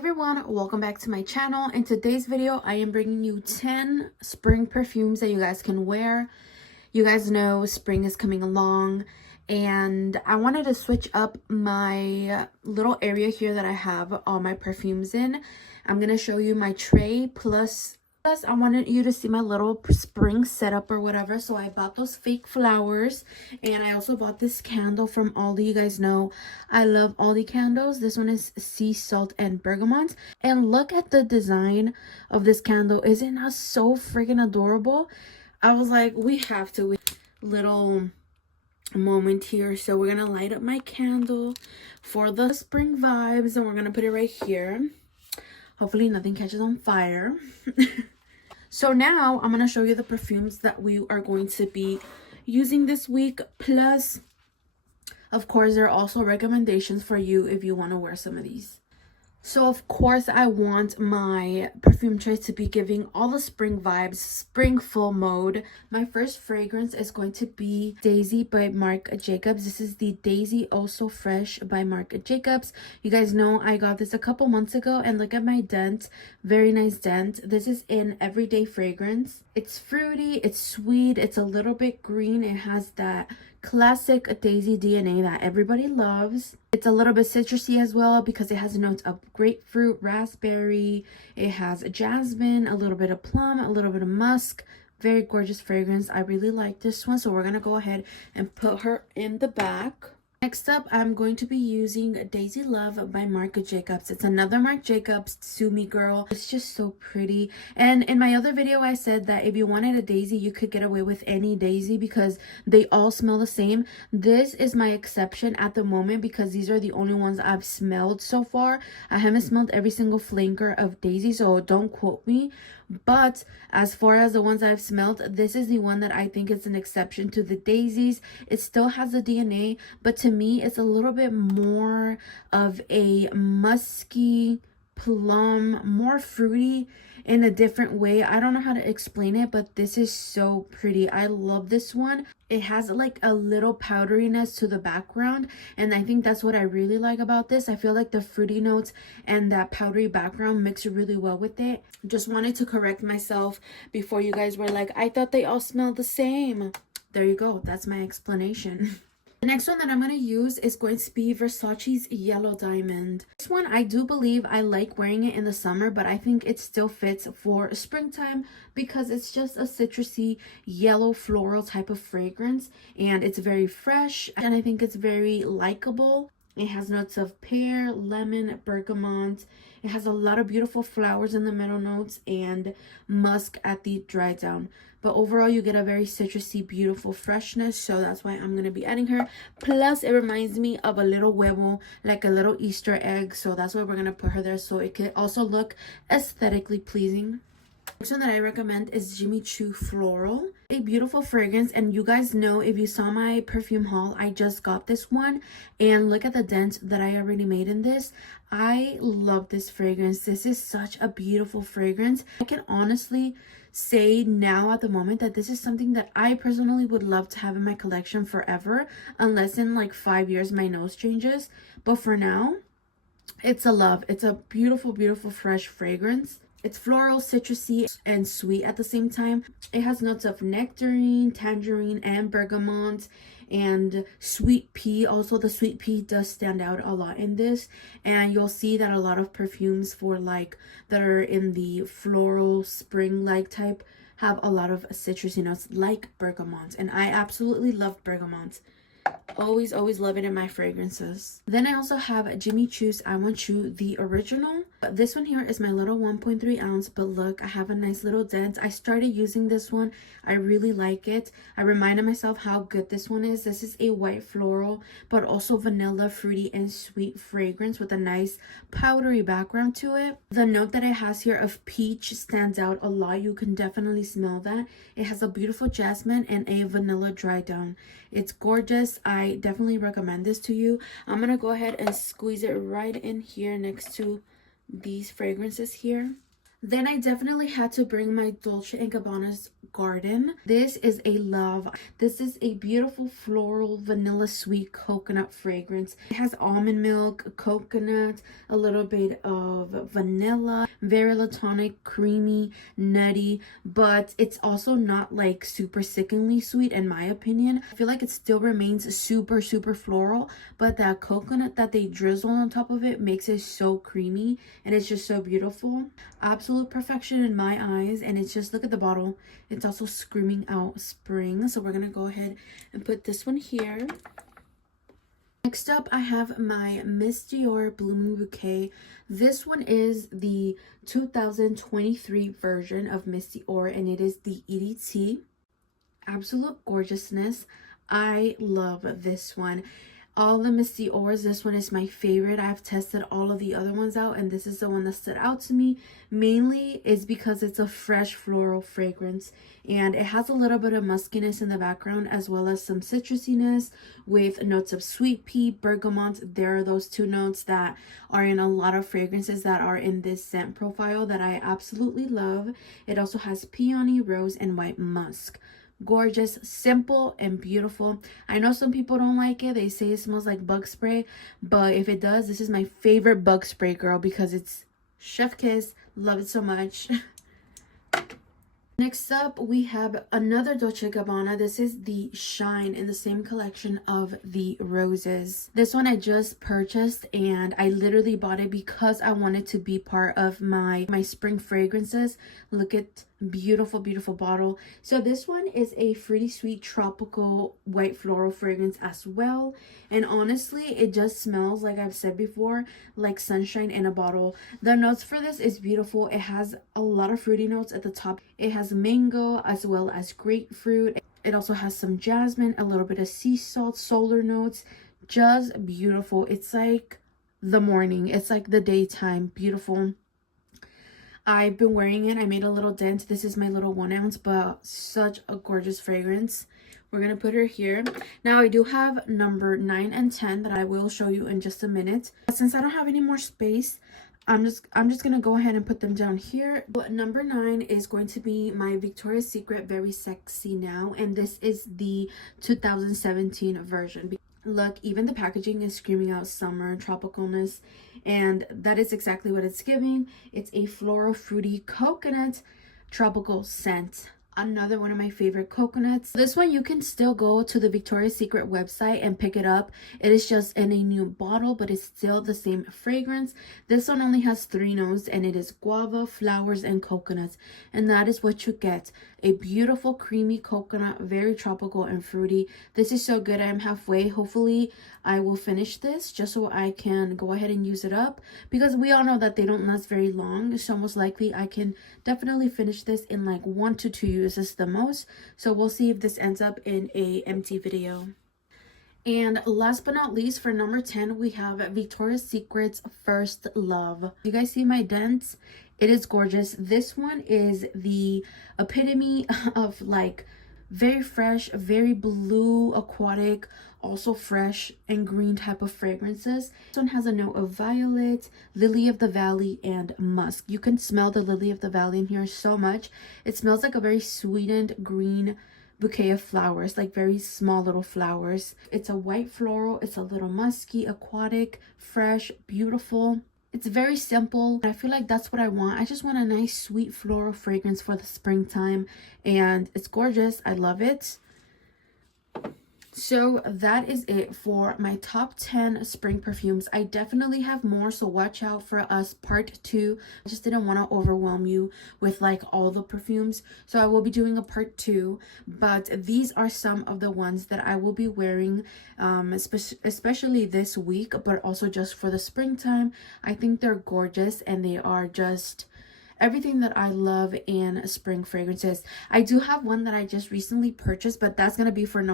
everyone, welcome back to my channel. In today's video I am bringing you 10 spring perfumes that you guys can wear. You guys know spring is coming along and I wanted to switch up my little area here that I have all my perfumes in. I'm going to show you my tray plus I wanted you to see my little spring setup or whatever. So I bought those fake flowers and I also bought this candle from Aldi. You guys know I love Aldi candles. This one is sea salt and bergamot. And look at the design of this candle. Isn't it not so freaking adorable? I was like, we have to. Little moment here. So we're gonna light up my candle for the spring vibes and we're gonna put it right here. Hopefully nothing catches on fire. So now I'm going to show you the perfumes that we are going to be using this week. Plus, of course, there are also recommendations for you if you want to wear some of these. So, of course, I want my perfume tray to be giving all the spring vibes, spring full mode. My first fragrance is going to be Daisy by Marc Jacobs. This is the Daisy Oh So Fresh by Marc Jacobs. You guys know I got this a couple months ago and look at my dent. Very nice dent. This is in everyday fragrance. It's fruity, it's sweet, it's a little bit green. It has that classic Daisy DNA that everybody loves. It's a little bit citrusy as well because it has notes of grapefruit, raspberry. It has jasmine, a little bit of plum, a little bit of musk. Very gorgeous fragrance. I really like this one, so we're gonna go ahead and put her in the back. Next up, I'm going to be using Daisy Love by Marc Jacobs. It's another Marc Jacobs, Sue Me Girl. It's just so pretty. And in my other video, I said that if you wanted a Daisy, you could get away with any Daisy because they all smell the same. This is my exception at the moment because these are the only ones I've smelled so far. I haven't smelled every single flanker of Daisy, so don't quote me. But as far as the ones I've smelled, this is the one that I think is an exception to the daisies. It still has the DNA, but to me, it's a little bit more of a musky, plum, more fruity in a different way. I don't know how to explain it, but this is so pretty. I love this one. It has like a little powderiness to the background, and I think that's what I really like about this. I feel like the fruity notes and that powdery background mix really well with it. Just wanted to correct myself before you guys were like, I thought they all smell the same. There you go. That's my explanation. The next one that I'm going to use is going to be Versace's Yellow Diamond. This one, I do believe I like wearing it in the summer, but I think it still fits for springtime because it's just a citrusy yellow floral type of fragrance and it's very fresh and I think it's very likable. It has notes of pear, lemon, bergamot. It has a lot of beautiful flowers in the middle notes and musk at the dry down. But overall, you get a very citrusy, beautiful freshness. So that's why I'm going to be adding her. Plus, it reminds me of a little huevo, like a little Easter egg. So that's why we're going to put her there. So it could also look aesthetically pleasing. Next one that I recommend is Choo Floral. A beautiful fragrance, and you guys know if you saw my perfume haul, I just got this one and look at the dent that I already made in this. I love this fragrance. This is such a beautiful fragrance. I can honestly say now at the moment that this is something that I personally would love to have in my collection forever, unless in like 5 years my nose changes. But for now, it's a love. It's a beautiful, beautiful fresh fragrance. It's floral, citrusy, and sweet at the same time. It has notes of nectarine, tangerine, and bergamot, and sweet pea. Also, the sweet pea does stand out a lot in this. And you'll see that a lot of perfumes for like that are in the floral spring-like type have a lot of citrusy notes like bergamot. And I absolutely love bergamot. Always love it in my fragrances. Then I also have Jimmy Choo's I Want Choo, the original. This one here is my little 1.3 ounce, but look, I have a nice little dent. I started using this one. I really like it. I reminded myself how good this one is. This is a white floral, but also vanilla, fruity, and sweet fragrance with a nice powdery background to it. The note that it has here of peach stands out a lot. You can definitely smell that. It has a beautiful jasmine and a vanilla dry down. It's gorgeous. I definitely recommend this to you. I'm gonna go ahead and squeeze it right in here next to these fragrances here. Then I definitely had to bring my Dolce & Gabbana's Garden. This is a love. This is a beautiful floral vanilla sweet coconut fragrance. It has almond milk, coconut, a little bit of vanilla, very latonic, creamy, nutty, but it's also not like super sickeningly sweet in my opinion. I feel like it still remains super floral, but that coconut that they drizzle on top of it makes it so creamy, and it's just so beautiful. Absolute perfection in my eyes. And it's just, look at the bottle, it's also screaming out spring. So we're gonna go ahead and put this one here. Next up, I have my Miss Dior Blooming Bouquet. This one is the 2023 version of Miss Dior, and it is the EDT. Absolute gorgeousness. I love this one. All the Miss Dior's, this one is my favorite. I've tested all of the other ones out, and this is the one that stood out to me. Mainly is because it's a fresh floral fragrance, and it has a little bit of muskiness in the background, as well as some citrusiness with notes of sweet pea, bergamot. There are those two notes that are in a lot of fragrances that are in this scent profile that I absolutely love. It also has peony, rose, and white musk. Gorgeous, simple, and beautiful. I know some people don't like it. They say it smells like bug spray, but if it does, this is my favorite bug spray, girl, because it's chef kiss. Love it so much. Next up, we have another Dolce Gabbana. This is the Shine in the same collection of the roses. This one I just purchased, and I literally bought it because I wanted to be part of my spring fragrances. Look at beautiful bottle. So this one is a fruity sweet tropical white floral fragrance as well, and honestly it just smells, like I've said before, like sunshine in a bottle. The notes for this is beautiful. It has a lot of fruity notes at the top. It has mango as well as grapefruit. It also has some jasmine, a little bit of sea salt, solar notes. Just beautiful. It's like the morning, it's like the daytime. Beautiful. I've been wearing it. I made a little dent. This is my little 1 ounce, but such a gorgeous fragrance. We're gonna put her here. Now I do have number 9 and 10 that I will show you in just a minute. Since I don't have any more space, I'm just gonna go ahead and put them down here. But number 9 is going to be my Victoria's Secret Very Sexy Now, and this is the 2017 version. Look, even the packaging is screaming out summer tropicalness, and that is exactly what it's giving. It's a floral fruity coconut tropical scent. Another one of my favorite coconuts. This one you can still go to the Victoria's Secret website and pick it up. It is just in a new bottle, but it's still the same fragrance. This one only has 3 notes, and it is guava, flowers, and coconuts, and that is what you get. A beautiful creamy coconut, very tropical and fruity. This is so good. I'm halfway. Hopefully I will finish this just so I can go ahead and use it up, because we all know that they don't last very long. So most likely I can definitely finish this in like 1 to 2 uses the most. So we'll see if this ends up in a empty video. And last but not least, for number 10, we have Victoria's Secret's First Love. You guys see my dents? It is gorgeous. This one is the epitome of like very fresh, very blue, aquatic, also fresh and green type of fragrances. This one has a note of violet, lily of the valley, and musk. You can smell the lily of the valley in here so much. It smells like a very sweetened green bouquet of flowers, like very small little flowers. It's a white floral. It's a little musky, aquatic, fresh, beautiful. It's very simple. I feel like that's what I want. I just want a nice sweet floral fragrance for the springtime, and it's gorgeous. I love it. So that is it for my top 10 spring perfumes. I definitely have more, so watch out for us part 2. I just didn't want to overwhelm you with like all the perfumes, so I will be doing a part 2, but these are some of the ones that I will be wearing, especially this week, but also just for the springtime. I think they're gorgeous, and they are just everything that I love in spring fragrances. I do have one that I just recently purchased, but that's gonna be for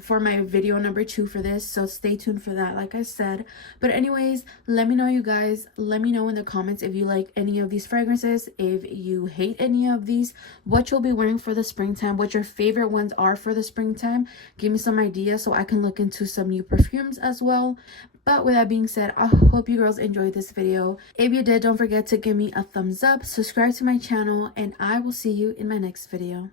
for my video number 2 for this, so stay tuned for that, like I said. But anyways, let me know, you guys. Let me know in the comments if you like any of these fragrances, if you hate any of these, what you'll be wearing for the springtime, what your favorite ones are for the springtime. Give me some ideas so I can look into some new perfumes as well. But with that being said, I hope you girls enjoyed this video. If you did, don't forget to give me a thumbs up, subscribe to my channel, and I will see you in my next video.